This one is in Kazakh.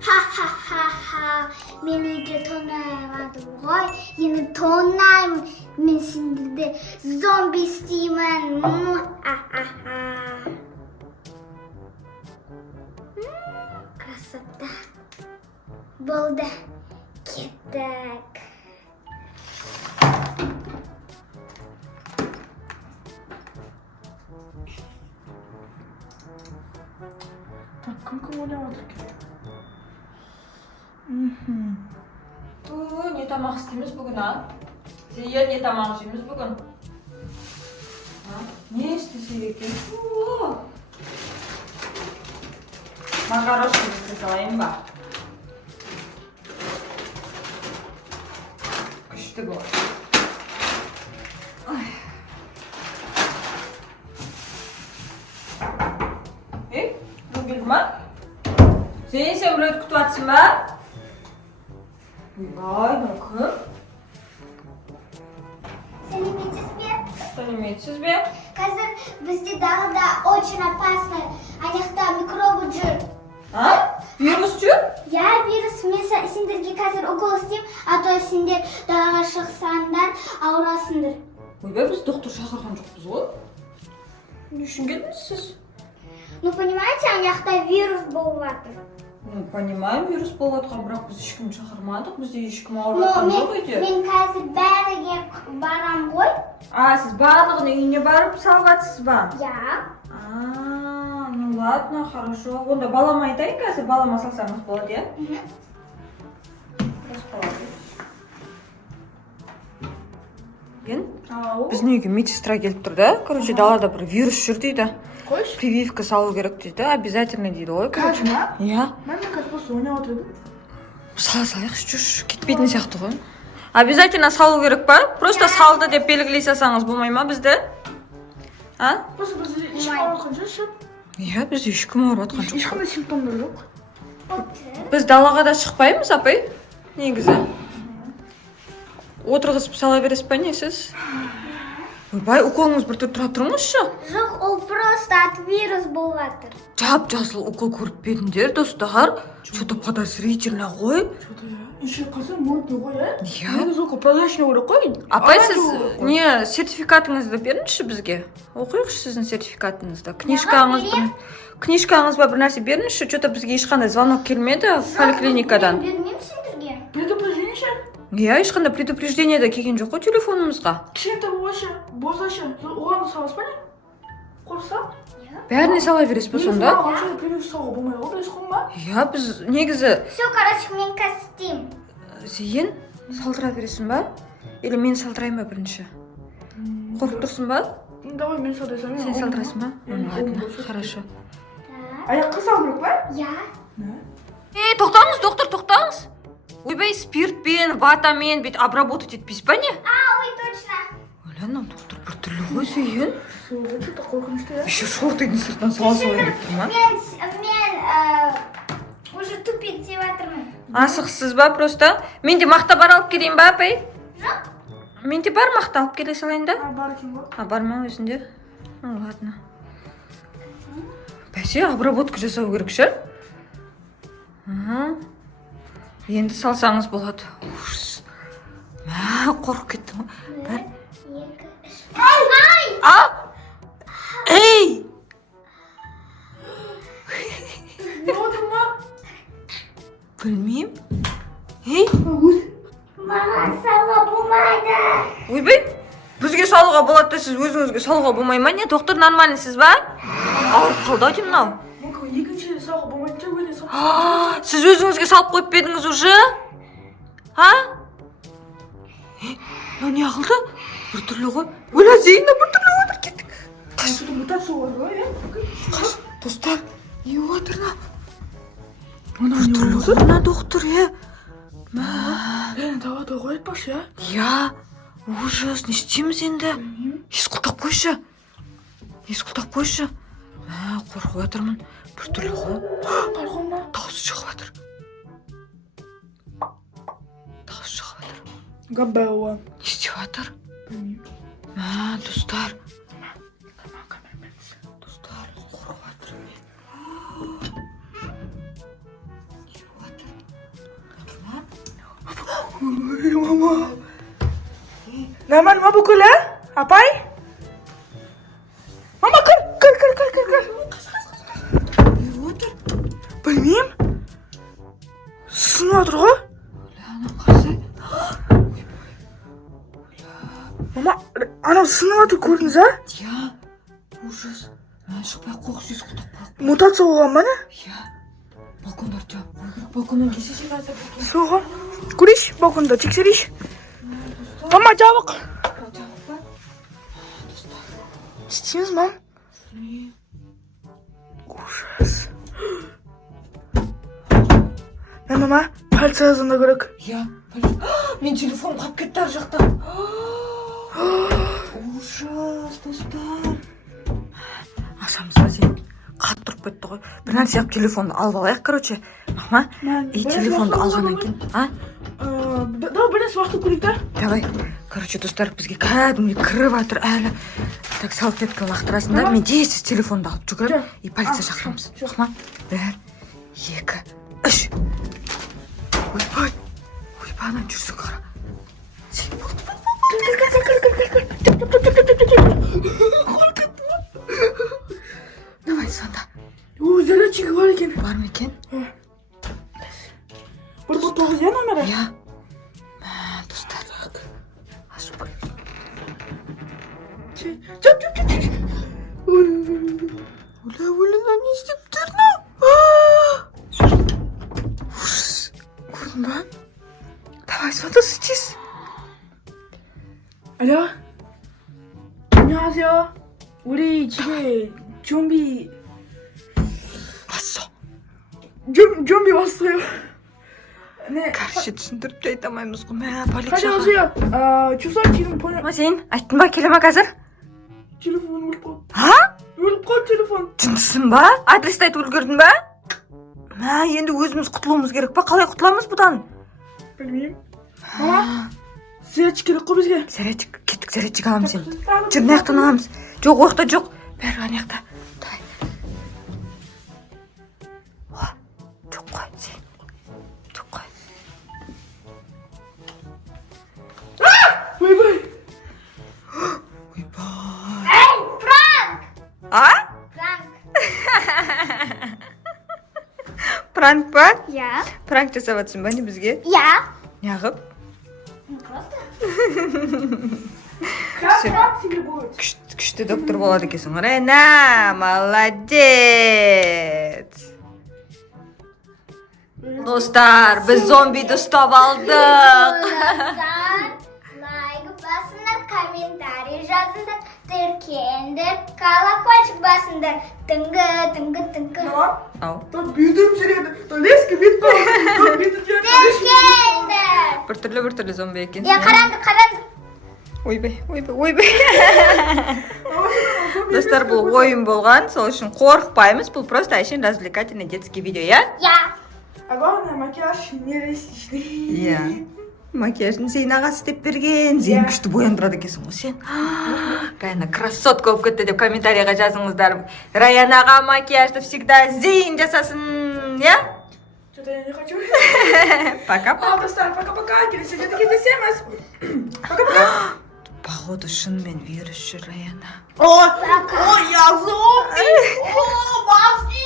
Ха-ха-ха-ха. Мен үйде тонаймадым ғой. Енді тонаймын. Мен сендерді зомби істеймін. Ха-ха-ха. Красота. Болды. Кеттік. Так, кім ойлап отыр екен? Не тамақ істейміз бүгін, а? Зия, не тамақ жейміз бүгін? Не істесек екен? Макарошка істей салайын ба? Күшті болады. Бұл келді ма? Зейін, сен біреуді күтіп атсың ба? Ойбай, мына кім? Сәлеметсіз бе? Сәлеметсіз бе? Қазір бізде далада очень опасно. Аяқта микробы жүр. Вирус жүр? Я вирус. Мен сендерге қазір укол істеймін, а то сендер далаға шықсаңдар, ауырасыңдар. Ойбай, біз доктор шақырған жоқпыз ғой. Не үшін келдіңіз сіз? Ну, понимаете, аяқта вирус болып жатыр. Понимаем, вирус болып жатқан, бірақ біз ешкім шақырмадық, бізде ешкім ауырып жатқан жоқ үйде. Мен қазір бәріге барам ғой. Сіз барлығын үйіне барып салғатсыз ба? Я. Ну ладно, хорошо. Онда балама айтайын қазір, балама салсаңыз болады, иә? Біздің үйге медсестра келіп тұр да, короче, далада бір вирус жүр дейді. Қойшы? Прививка салу керек дейді, обязательно дейді ғой. Қазір ма? Иә. Мен қазір просто ойнап отыр едім. Салайық, жүрші, кетпейтін сияқты ғой. Обязательно салу керек па? Просто салды деп белгілей салсаңыз болмай ма бізді? Просто бізде ешкім ауырып жатқан жоқ, ше? Иә, бізде ешкім ауырып жатқан жоқ. Ешқандай симптомдар жоқ. Біз далаға да шықпаймыз, апай, негізі. Отырғызып сала бересіз ба, не сіз? Ойбай, уколыңыз бір тұра тұрыңызшы. Жоқ, ол просто от вирус болып жатыр. Жап-жасыл укол көріп беріңдер, достар. Что-то подозрительно ғой. Что-то я. Еще қазір модный ғой, Иә. Негізі укол прозрачный керек қой. Апай, сіз не сертификатыңызды беріңізші бізге. Оқиықшы сіздің сертификатыңызды. Книжкаңыз ба бір нәрсе беріңізші. Что-то бізге ешқандай звонок келмеді поликлиникадан. Мен бермеймін сендерге. Предупреждение ше? Иә, ешқандай предупреждение да келген жоқ қой телефонымызға. Кішкентай болғанша, болсашы, оған саласыз ба не? Қорықса? Бәріне сала бересіз ба сонда? Негізі прививка салуға болмайды ғой, білесіз ғой ма? Иә, біз негізі Все, короче, мен қазір істеймін. Зейін салдыра бересің ба? Или мен салдырайын ба бірінші? Қорқып тұрсың ба? Давай мен салдырсам. Сен салдырасың ба? Ладно, хорошо. Аяққа салу керек па? Я. Тоқтаңыз, доктор, тоқтаңыз. Ойбай, спиртпен, ватамен бүйтіп обработать етпейсіз ба не? Ой, точно. Ойлан, доктор бір түрлі ғой Зейін. Что-то қорқынышты, я. Еще шортыңның сыртынан сала беріп тұр ма? Мен уже тупик деп жатырмын. Асықсыз ба просто? Менде мақта бар алып келейін ба, апай? Жоқ. Менде бар мақта алып келе салайын да? Бар екен ғой. Бар ма өзінде? Ну ладно. Бәсе, обработка жасау керек ше? Енді салсаңыз болады. Ужас. Қорқып кеттім. Бір, екі, үш. Ай! Ей! Не отыр ма? Білмеймін. Ей! Маған салуға болмайды. Ойбай! Бізге салуға болады да сіз өзіңізге салуға болмай ма не? Доктор нормальсыз ба? Ауырып қалды ау мынау. Мүмкін екінші салуға болмайды деп өзіне салып. Сіз өзіңізге салып қойып бердіңіз уже? Мынау не қылды? Бір түрлі ғой. Ойла, Зейна бір түрлі отыр, кеттік. Что-то мутация бар ғой, я. Достар, не отыр мынау? Мына Бір түрлі ғой мына доктор, Далада ғой айтпашы, я. Я, ужас, не істейміз енді? Ескұлтап қойшы. Қорқып жатырмын. Бір түрлі ғой. Балкон ма? Дауысы шығып жатыр. Габелла. Не істеп жатыр? Білмеймін. Достар. Достар, қорқып жатыр. Ой, mama. Nima bu kula? Apay? Mama kir. O'tir. Bilmayman. Sinmadir-ku. Ana qarsa. Mama, ana sinmadir ko'rdingiz a? Ya. Ужас. Mana chiqmay qo'rqsiz qutuq qo'rq. Mutatsiya bo'lganmi? Ya. Balkondan javob qo'y. Balkondan keshish hozir. So'g'on. Ko'rish, balkonda tekshirish. Mama, javob. Istaymiz, mam? Ужас. Mama, politsiya yozganda kerak. Ya. Men telefon qolib ketdi ar yoqda. Ужас, do'stlar. Ашамызға дейін қатты тұрып кетті ғой. Bir нәрсе алып телефонды алып алайық, короче. Мама, и телефонды алғаннан кейін, а? Да, біраз уақыт көрейік та. Давай. Короче, достар, бізге кәдімгі кіріп жатыр әлі. Так, салфетка лақтырасын да, мен тез телефонды алып жүгіріп, и полиция шақырамыз. Мама, 1, 2, 3. Ойбай, анан жүрсің қара. Сен болды. Давай сонда. О, зарядчик бар екен. Бар ма екен? Бір ботоғыз я номері? Я. Достар. Ашып қой. Оля, не істеп тұр мынау? Ужас. Көрдің ба? Давай сонда сычиз. Алло? 안녕하세요. 우리 집에 좀비 왔어. 좀비 왔어요. 네. Karşı түсіндіріп те айта алмаймыз ғой. Мә, полиция. 안녕하세요. 주소 지금 보내. Сен айттың ба келе ма қазір? телефон өліп қалды. А? өліп қалды телефон. Жұмысын ба? Адресті айтып үлгердің ба? Мә, енді өзіміз құтылуымыз керек па? Қалай құтыламыз бұдан? білмеймін. Мама, зарядчик керек қой бізге. Зарядчик, кеттік зарядчик аламыз енді. Жүр, мына жақтан аламыз. Жоқ, ол жақта жоқ. Бәрі ана жақта. Давай. Жоқ қой, сен. Жоқ қой. Ойбай. Ойбай. Эй, пранк! А? Пранк. Пранк па? Я. Пранк жасап жатсың ба не бізге? Я. Неғып? Просто. Как тебе будет? Күшті доктор болады екенсің ғой. На, молодец. Достар, біз зомбиді ұстап алдық. Лайк басыңдар, комментарий жазыңдар, тіркендір, колокольчик басыңдар. Тыңғы. Ау. То бүйтіп жүреді, то леске бүйтіп қалды, то бүйтіп жүреді. Тіркендір. Bir türlü zombi екенсің. Я қаранды. Ойбай. Достар, бұл ойын болған, сол үшін қорықпаймыз. Бұл просто әшейін развлекательный детский видео, я? Я. А главное, макияж нереалистичный. Иә. Макияжын Зейн аға істеп берген. Зейн күшті бояндырады екенсің ғой сен. Раяна красотка болып кетті деп комментарийға жазыңыздар. Раян аға макияжды всегда Зейн жасасын, я? Что-то я не хочу. Пока-пока. Достар, пока-пока. Келесі жерде кездесеміз. Пока-пока. Походу шынымен вирус жүр, Раяна. Ой, я зомби. О, маски.